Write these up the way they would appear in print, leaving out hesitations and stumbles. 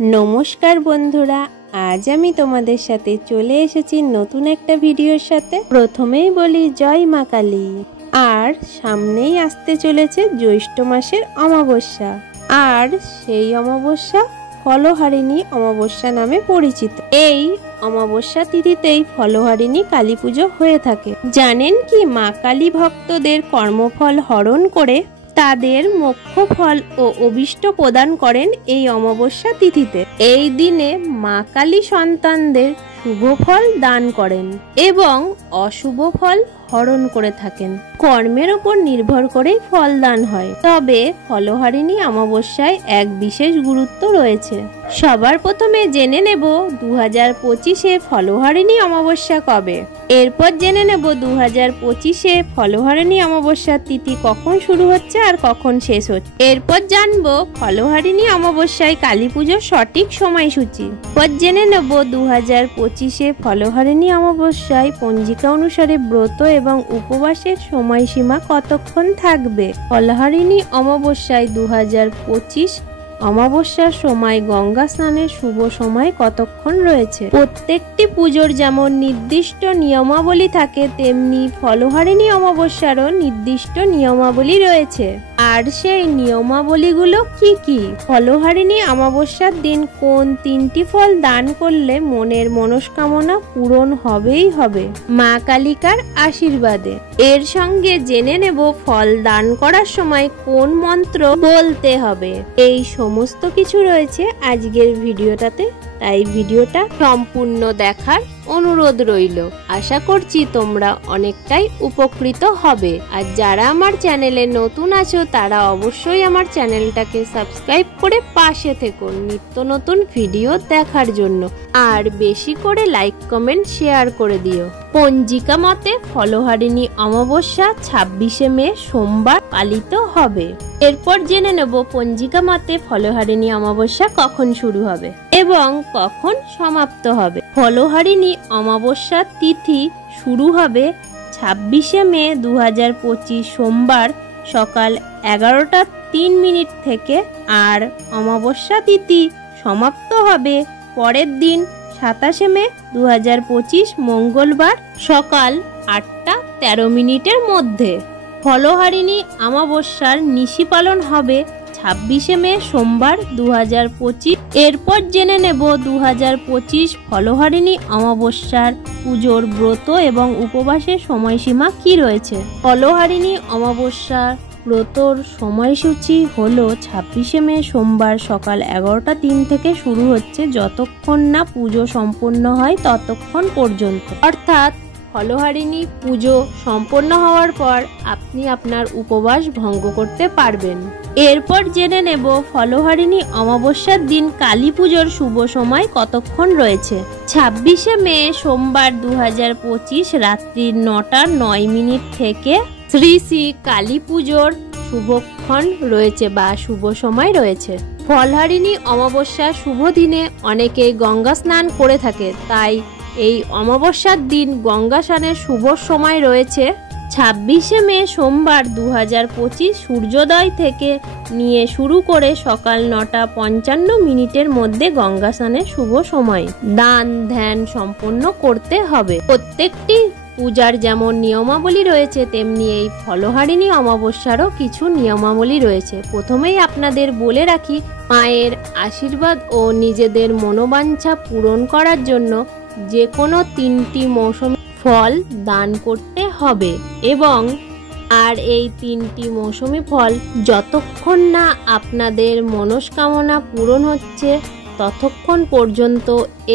নমস্কার বন্ধুরা, আজ আমি তোমাদের সাথে চলে এসেছি নতুন একটা ভিডিওর সাথে। প্রথমেই বলি জয় মা কালী। আর সামনেই আসতে চলেছে জ্যৈষ্ঠ মাসের অমাবস্যা, আর সেই অমাবস্যা ফলহারিণী অমাবস্যা নামে পরিচিত। এই অমাবস্যা তিথিতেই ফলহারিণী কালী পুজো হয়ে থাকে। জানেন কি, মা কালী ভক্তদের কর্মফল হরণ করে তাদের মোক্ষ ফল ও অভীষ্ট প্রদান করেন এই অমাবস্যা তিথিতে। এই দিনে মা কালী সন্তানদের শুভ ফল দান করেন এবং অশুভ ফল হরণ করে থাকেন। কর্মের উপর নির্ভর করেই ফল দান হয়, তবে ফলহারিণী অমাবস্যায় এক বিশেষ গুরুত্ব রয়েছে। সবার প্রথমে জেনে নেব 2025-এ ফলহারিণী অমাবস্যা কবে। এরপর জেনে নেব 2025-এ ফলহারিণী অমাবস্যার তিথি কখন শুরু হচ্ছে আর কখন শেষ হচ্ছে। এরপর জানবো ফলহারিণী অমাবস্যায় কালী পুজোর সঠিক সময়সূচি। পর জেনে নেব 2025-এ ফলহারিণী অমাবস্যায় পঞ্জিকা অনুসারে ব্রত এবং উপবাসের সময়সীমা কতক্ষণ থাকবে। ফলহারিণী অমাবস্যায় 2025 অমাবস্যার সময় গঙ্গা স্নানের শুভ সময় কতক্ষণ রয়েছে। প্রত্যেকটি পুজোর যেমন নির্দিষ্ট নিয়মাবলী থাকে, তেমনি ফলহারিণী অমাবস্যারও নির্দিষ্ট নিয়মাবলী রয়েছে। আর সেই নিয়মাবলীগুলো কি কি? ফলহারিণী অমাবস্যার দিন কোন 3টি ফল দান করলে মনের মনস্কামনা পূরণ হবেই হবে মা কালিকার আশীর্বাদে। এর সঙ্গে জেনে নেব ফল দান করার সময় কোন মন্ত্র বলতে হবে। এই সমস্ত কিছু রয়েছে আজকের ভিডিওটাতে, তাই ভিডিওটা সম্পূর্ণ দেখার অনুরোধ রইল। আশা করছি তোমরা অনেকটাই উপকৃত হবে। আর যারা আমার চ্যানেলে নতুন আছো তারা অবশ্যই আমার চ্যানেলটাকে সাবস্ক্রাইব করে পাশে থেকো নিত্য নতুন ভিডিও দেখার জন্য। আর বেশি করে লাইক কমেন্ট শেয়ার করে দিও। পঞ্জিকা মতে ফলহারিণী অমাবস্যা 26শে মে সোমবার পালিত হবে। এরপর জেনে নেব পঞ্জিকা মতে ফলহারিণী অমাবস্যা কখন শুরু হবে এবং কখন সমাপ্ত হবে। ফলহারিণী অমাবস্যার তিথি শুরু হবে 26শে মে 2025 সোমবার সকাল 11টা 3 মিনিট থেকে, আর অমাবস্যা তিথি সমাপ্ত হবে পরের দিন 27শে মে 2025 মঙ্গলবার সকাল 8টা 13 মিনিটের মধ্যে। ফলহারিণী অমাবস্যার নিশি পালন হবে 26শে মে সোমবার 2025। এরপর জেনে নেব 2025 ফলহারিণী অমাবস্যার পুজোর ব্রত এবং উপবাসের সময়সীমা কি রয়েছে। ফলহারিণী অমাবস্যার ব্রতর সময়সূচি হলো 26শে মে সোমবার সকাল 11টা 3 থেকে শুরু হচ্ছে, যতক্ষণ না পুজো সম্পন্ন হয় ততক্ষণ পর্যন্ত। অর্থাৎ ফলহারিণী পুজো সম্পন্ন হওয়ার পর আপনি আপনার উপবাস ভঙ্গ করতে পারবেন। এরপর জেনে নেব ফলহারিণী অমাবস্যার দিন কালী পুজোর শুভ সময় কতক্ষণ রয়েছে। 26শে মে সোমবার 2025 রাত্রি 9টা 9 মিনিট থেকে শ্রী শ্রী কালী পুজোর শুভক্ষণ রয়েছে বা শুভ সময় রয়েছে। ফলহারিণী অমাবস্যার শুভ দিনে অনেকে গঙ্গা স্নান করে থাকে, তাই এই অমাবস্যার দিন গঙ্গা স্নানের শুভ সময় রয়েছে 26শে মে সোমবার 2025 সূর্যোদয় থেকে নিয়ে শুরু করে সকাল 9টা 55 মিনিটের মধ্যে গঙ্গা স্নানের শুভ সময়। দান ধ্যান সম্পন্ন করতে হবে। প্রত্যেকটি পূজার যেমন নিয়মাবলী রয়েছে, তেমনি এই ফলহারিণী অমাবস্যারও কিছু নিয়মাবলী রয়েছে। প্রথমেই আপনাদের বলে রাখি, মায়ের আশীর্বাদ ও নিজেদের মনোবাঞ্ছা পূরণ করার জন্য যে কোনো 3টি মৌসুমী ফল দান করতে হবে এবং এই 3টি মৌসুমী ফল যতক্ষণ না আপনাদের মনস্কামনা পূরণ হচ্ছে ততক্ষণ পর্যন্ত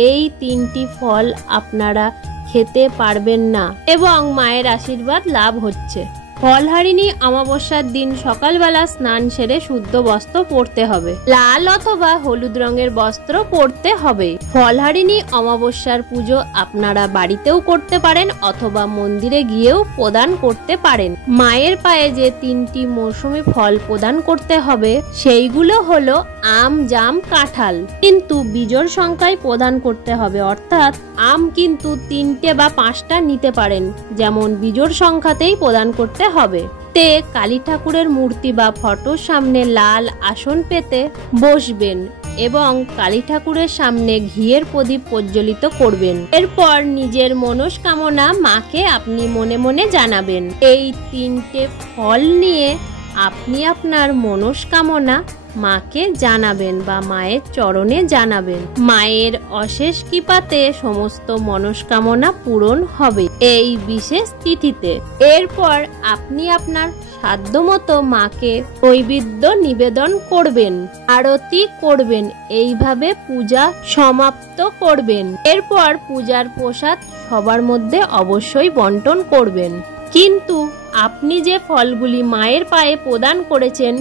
এই 3টি ফল আপনারা খেতে পারবেন না এবং মায়ের আশীর্বাদ লাভ হচ্ছে। ফলহারিণী অমাবস্যার দিন সকালবেলা স্নান সেরে শুদ্ধ বস্ত্র পরতে হবে। লাল অথবা হলুদ রঙের বস্ত্র পরতে হবে। ফলহারিণী অমাবস্যার পুজো আপনারা বাড়িতেও করতে পারেন অথবা মন্দিরে গিয়েও প্রদান করতে পারেন। মায়ের পায়ে যে 3টি মৌসুমী ফল প্রদান করতে হবে সেইগুলো হলো আম, জাম, কাঁঠাল, কিন্তু বিজোড় সংখ্যায় প্রদান করতে হবে। অর্থাৎ আম কিন্তু 3টে বা 5টা নিতে পারেন, যেমন বিজোড় সংখ্যাতেই প্রদান করতে হবে। তে কালী ঠাকুরের মূর্তি বা ফটোর সামনে লাল আসন পেতে বসবেন এবং কালী ঠাকুরের সামনে ঘিয়ের প্রদীপ প্রজ্বলিত করবেন। এরপর নিজের মনস্কামনা মাকে আপনি মনে মনে জানাবেন। এই 3টে ফল নিয়ে আপনি আপনার মনস্কামনা মাকে জানাবেন বা মায়ের চরণে জানাবেন। মায়ের অশেষ কৃপাতে সমস্ত মনস্কামনা পূরণ হবে এই বিশেষ তিথিতে। এরপর আপনি আপনার সাধ্যমতো মাকে নৈবেদ্য নিবেদন করবেন, আরতি করবেন, এইভাবে পূজা সমাপ্ত করবেন। এরপর পূজার প্রসাদ সবার মধ্যে অবশ্যই বন্টন করবেন। কিন্তু আপনি যে ফলগুলি মায়ের পায়ে প্রদান করেছেন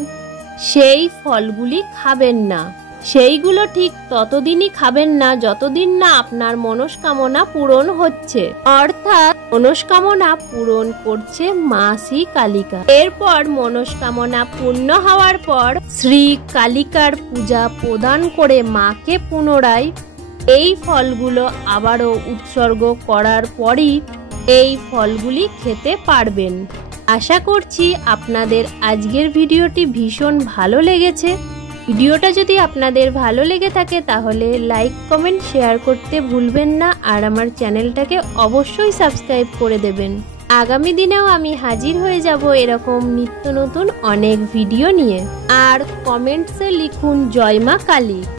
সেই ফলগুলি খাবেন না। সেইগুলো ঠিক ততদিনই খাবেন না যতদিন না আপনার মনস্কামনা পূরণ হচ্ছে, অর্থাৎ মনস্কামনা পূরণ করছে মা শ্রী কালিকা। এরপর মনস্কামনা পূর্ণ হওয়ার পর শ্রী কালিকার পূজা প্রদান করে মাকে পুনরায় এই ফলগুলো আবারও উৎসর্গ করার পরই এই ফলগুলি খেতে পারবেন। আশা করছি আপনাদের আজকের ভিডিওটি ভীষণ ভালো লেগেছে। ভিডিওটা যদি আপনাদের ভালো লেগে থাকে তাহলে লাইক, কমেন্ট, শেয়ার করতে ভুলবেন না। আর আমার চ্যানেলটাকে অবশ্যই সাবস্ক্রাইব করে দেবেন। আগামী দিনেও আমি হাজির হয়ে যাব এরকম নিত্য নতুন অনেক ভিডিও নিয়ে। আর কমেন্টসে লিখুন জয় মা কালী।